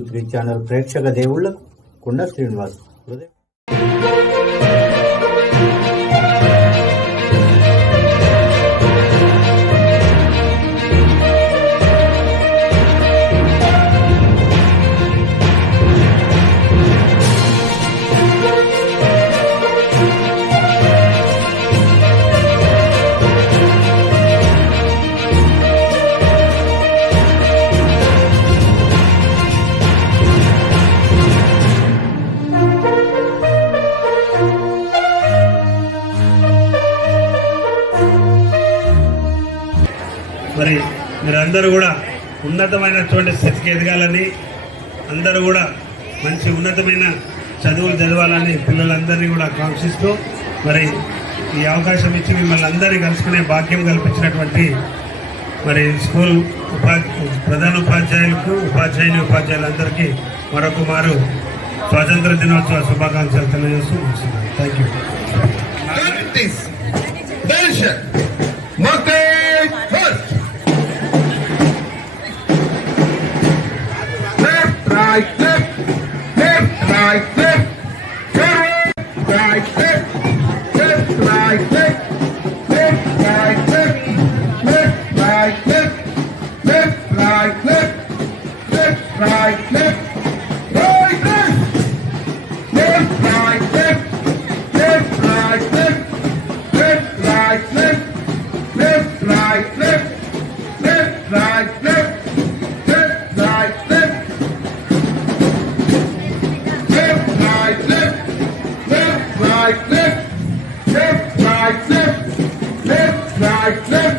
T3 channel ప్రేక్షక దేవుళ్లకు కొండ శ్రీనివాస్ హృదయం. మరి మీరందరూ కూడా ఉన్నతమైనటువంటి స్థితికి ఎదగాలని, అందరూ కూడా మంచి ఉన్నతమైన చదువులు చదవాలని పిల్లలందరినీ కూడా కాంక్షిస్తూ మరి ఈ అవకాశం ఇచ్చి మిమ్మల్ని అందరినీ కలుసుకునే భాగ్యం కల్పించినటువంటి మరి స్కూల్ ప్రధాన ఉపాధ్యాయులందరికీ మరొక మారు స్వాతంత్ర దినోత్సవ శుభాకాంక్షలు తెలియజేస్తూ ముగిస్తున్నాను. Thank you. Right, left, left, right, left, right, left, left, right, left, left, right, left, left, right, left, left, right, left, left, right, left, right, left, left, right, left, left, right, left, left, right, left, left, right, left, left, right, left, left, right, left. Right, left, left, right, left, left, right, left.